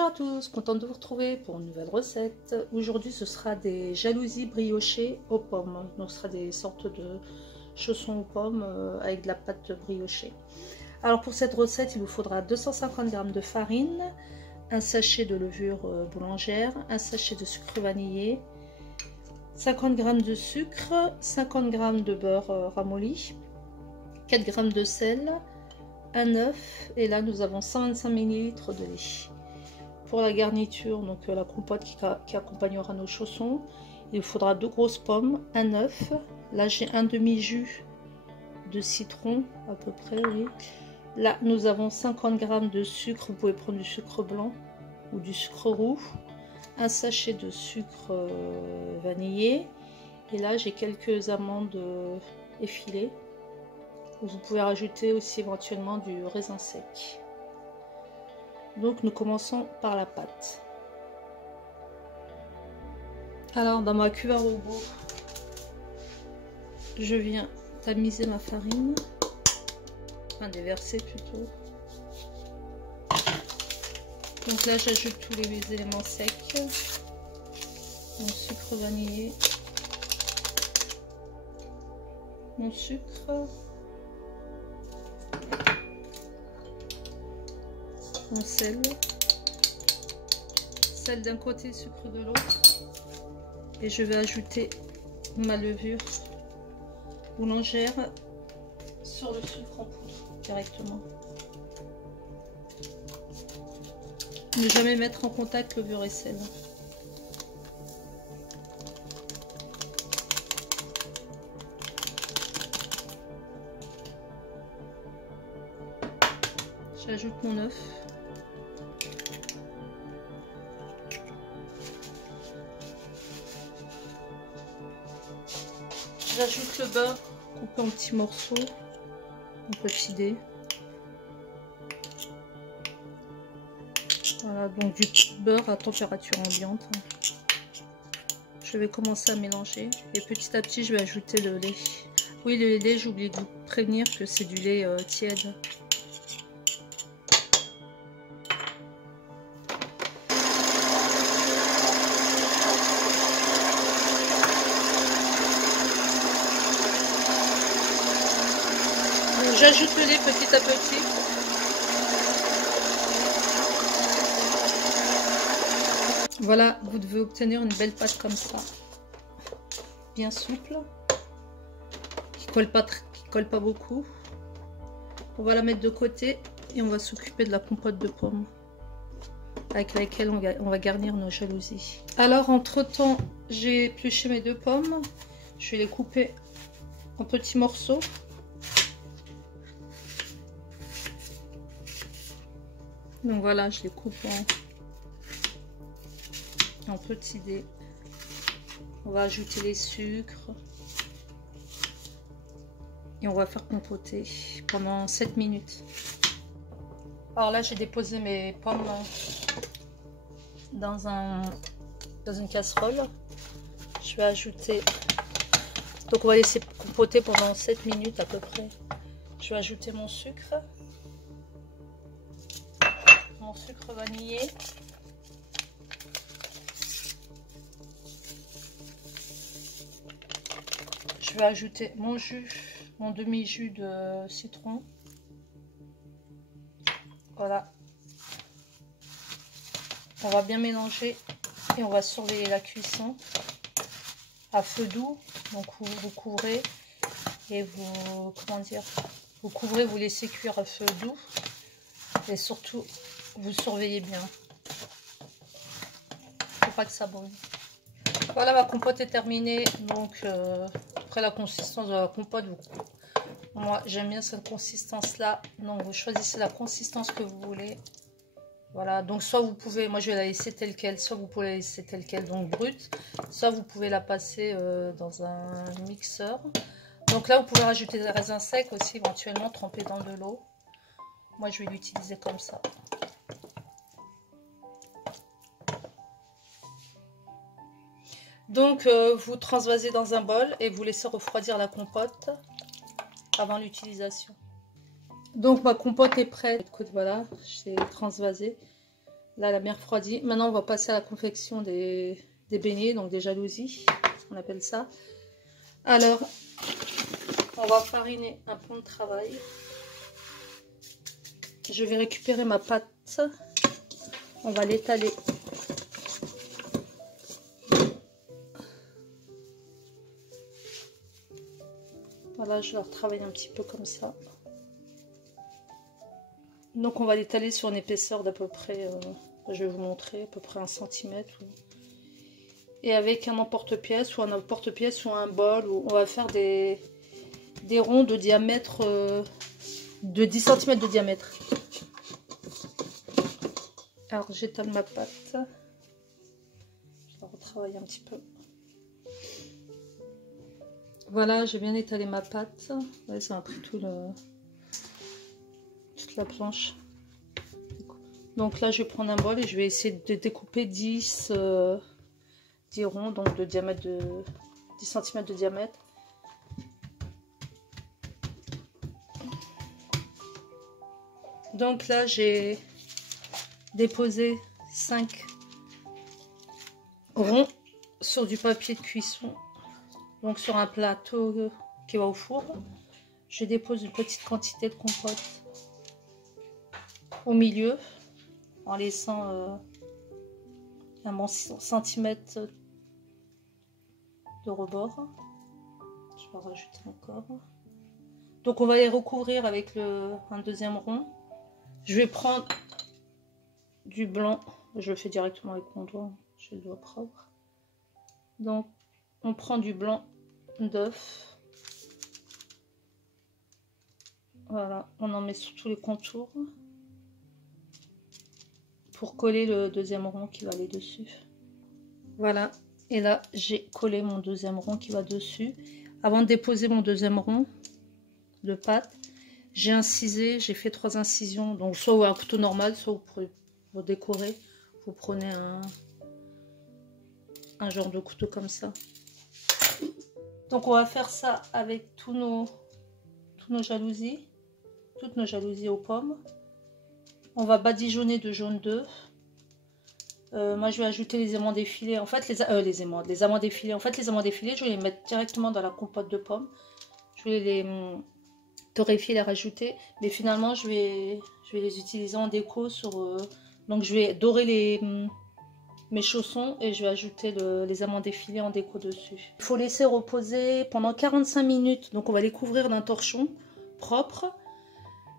Bonjour à tous, contente de vous retrouver pour une nouvelle recette. Aujourd'hui ce sera des jalousies briochées aux pommes. Donc ce sera des sortes de chaussons aux pommes avec de la pâte briochée. Alors pour cette recette il vous faudra 250 g de farine, un sachet de levure boulangère, un sachet de sucre vanillé, 50 g de sucre, 50 g de beurre ramolli, 4 g de sel, un œuf et là nous avons 125 ml de lait. Pour la garniture, donc la compote qui accompagnera nos chaussons, il vous faudra 2 grosses pommes, un œuf. Là j'ai un demi-jus de citron à peu près, oui. Là nous avons 50 g de sucre, vous pouvez prendre du sucre blanc ou du sucre roux, un sachet de sucre vanillé et là j'ai quelques amandes effilées. Vous pouvez rajouter aussi éventuellement du raisin sec. Donc nous commençons par la pâte. Alors dans ma cuve à robot, je viens tamiser ma farine, enfin déverser plutôt. Donc là j'ajoute tous les éléments secs, mon sucre vanillé, mon sucre, mon sel d'un côté, sucre de l'autre, et je vais ajouter ma levure boulangère sur le sucre en poudre directement. Ne jamais mettre en contact levure et sel. J'ajoute mon œuf. J'ajoute le beurre coupé en petits morceaux, en petits dés. Voilà, donc du beurre à température ambiante. Je vais commencer à mélanger et petit à petit je vais ajouter le lait. Oui, le lait, j'ai oublié de vous prévenir que c'est du lait tiède. J'ajoute le lait petit à petit. Voilà, vous devez obtenir une belle pâte comme ça, bien souple, qui colle pas beaucoup. On va la mettre de côté et on va s'occuper de la compote de pommes avec laquelle on va garnir nos jalousies. Alors entre temps, j'ai épluché mes 2 pommes, je vais les couper en petits morceaux. Donc voilà, je les coupe en petits dés. On va ajouter les sucres et on va faire compoter pendant 7 minutes. Alors là, j'ai déposé mes pommes dans une casserole. Je vais ajouter, donc on va laisser compoter pendant 7 minutes à peu près. Je vais ajouter mon sucre vanillé, je vais ajouter mon jus, mon demi-jus de citron. Voilà, on va bien mélanger et on va surveiller la cuisson à feu doux. Donc vous couvrez et vous, comment dire, vous couvrez, vous laissez cuire à feu doux et surtout vous surveillez bien, faut pas que ça brûle. Voilà, ma compote est terminée. Donc après la consistance de la compote, moi j'aime bien cette consistance là, donc vous choisissez la consistance que vous voulez. Voilà, donc soit vous pouvez, moi je vais la laisser telle quelle, soit vous pouvez la laisser telle quelle, donc brute, soit vous pouvez la passer dans un mixeur. Donc là vous pouvez rajouter des raisins secs aussi éventuellement trempés dans de l'eau. Moi je vais l'utiliser comme ça. Donc vous transvasez dans un bol et vous laissez refroidir la compote avant l'utilisation. Donc ma compote est prête. Écoute, voilà, j'ai transvasé. Là, la mer refroidit. Maintenant, on va passer à la confection des beignets, donc des jalousies, on appelle ça. Alors, on va fariner un pont de travail. Je vais récupérer ma pâte. On va l'étaler. Voilà, je vais retravailler un petit peu comme ça. Donc on va l'étaler sur une épaisseur d'à peu près, je vais vous montrer, à peu près 1 cm. Et avec un emporte-pièce ou un emporte-pièce ou un bol, où on va faire des ronds de diamètre de 10 cm de diamètre. Alors j'étale ma pâte. Je vais retravailler un petit peu. Voilà, j'ai bien étalé ma pâte. Ouais, ça m'a pris toute la planche. Donc là, je vais prendre un bol et je vais essayer de découper 10 ronds, donc de diamètre de 10 cm de diamètre. Donc là, j'ai déposé 5 ronds sur du papier de cuisson. Donc sur un plateau qui va au four, je dépose une petite quantité de compote au milieu, en laissant un bon centimètre de rebord. Je vais rajouter encore. Donc on va les recouvrir avec un deuxième rond. Je vais prendre du blanc, je le fais directement avec mon doigt, j'ai le doigt propre. Donc on prend du blanc d'œuf. Voilà, on en met sur tous les contours pour coller le deuxième rond qui va aller dessus. Voilà, et là j'ai collé mon deuxième rond qui va dessus. Avant de déposer mon deuxième rond de pâte, j'ai incisé, j'ai fait 3 incisions, donc soit un couteau normal, soit pour décorer, vous prenez un genre de couteau comme ça. Donc on va faire ça avec toutes nos jalousies aux pommes. On va badigeonner de jaune d'œuf. Moi je vais ajouter les amandes effilées. En fait les amandes effilées. En fait les amandes effilées, je vais les mettre directement dans la compote de pommes. Je vais les torréfier, les rajouter. Mais finalement je vais les utiliser en déco sur. Donc je vais dorer mes chaussons et je vais ajouter les amandes effilées en déco dessus. Il faut laisser reposer pendant 45 minutes. Donc on va les couvrir d'un torchon propre,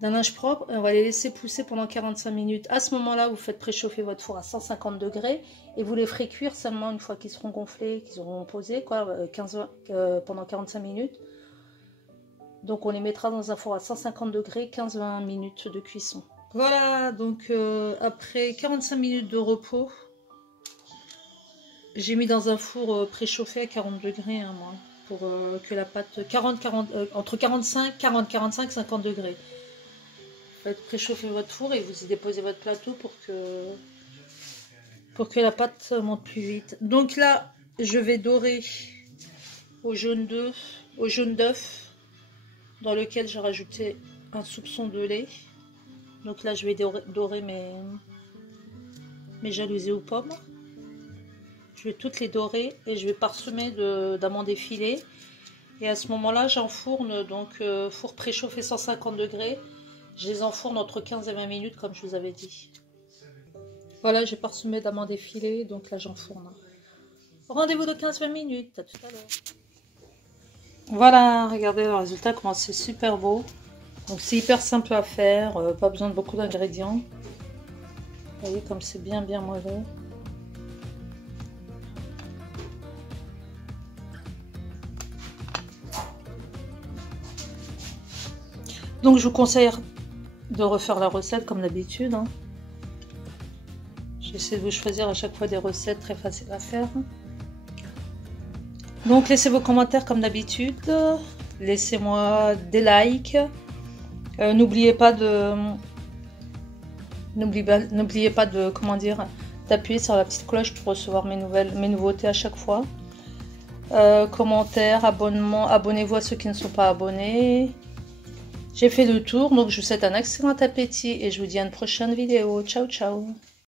d'un linge propre, et on va les laisser pousser pendant 45 minutes. À ce moment-là, vous faites préchauffer votre four à 150 degrés et vous les ferez cuire seulement une fois qu'ils seront gonflés, qu'ils auront posé pendant 45 minutes. Donc on les mettra dans un four à 150 degrés, 15-20 minutes de cuisson. Voilà, donc après 45 minutes de repos, j'ai mis dans un four préchauffé à 40 degrés, hein, moi, pour que la pâte... entre 45, 40, 45, 50 degrés. Faites préchauffer votre four et vous y déposez votre plateau pour que la pâte monte plus vite. Donc là, je vais dorer au jaune d'œuf, dans lequel j'ai rajouté un soupçon de lait. Donc là, je vais dorer mes jalousies aux pommes. Je vais toutes les dorer et je vais parsemer d'amandes effilées. Et à ce moment-là, j'enfourne, donc four préchauffé 150 degrés. Je les enfourne entre 15 et 20 minutes, comme je vous avais dit. Voilà, j'ai parsemé d'amandes effilées, donc là j'enfourne. Rendez-vous de 15-20 minutes, à tout à l'heure. Voilà, regardez le résultat, comment c'est super beau. Donc c'est hyper simple à faire, pas besoin de beaucoup d'ingrédients. Vous voyez comme c'est bien moelleux. Donc je vous conseille de refaire la recette comme d'habitude. Hein. J'essaie de vous choisir à chaque fois des recettes très faciles à faire. Donc laissez vos commentaires comme d'habitude. Laissez-moi des likes. N'oubliez pas de comment dire, d'appuyer sur la petite cloche pour recevoir mes nouveautés à chaque fois. Commentaires, abonnements, abonnez-vous à ceux qui ne sont pas abonnés. J'ai fait le tour, donc je vous souhaite un excellent appétit et je vous dis à une prochaine vidéo. Ciao ciao.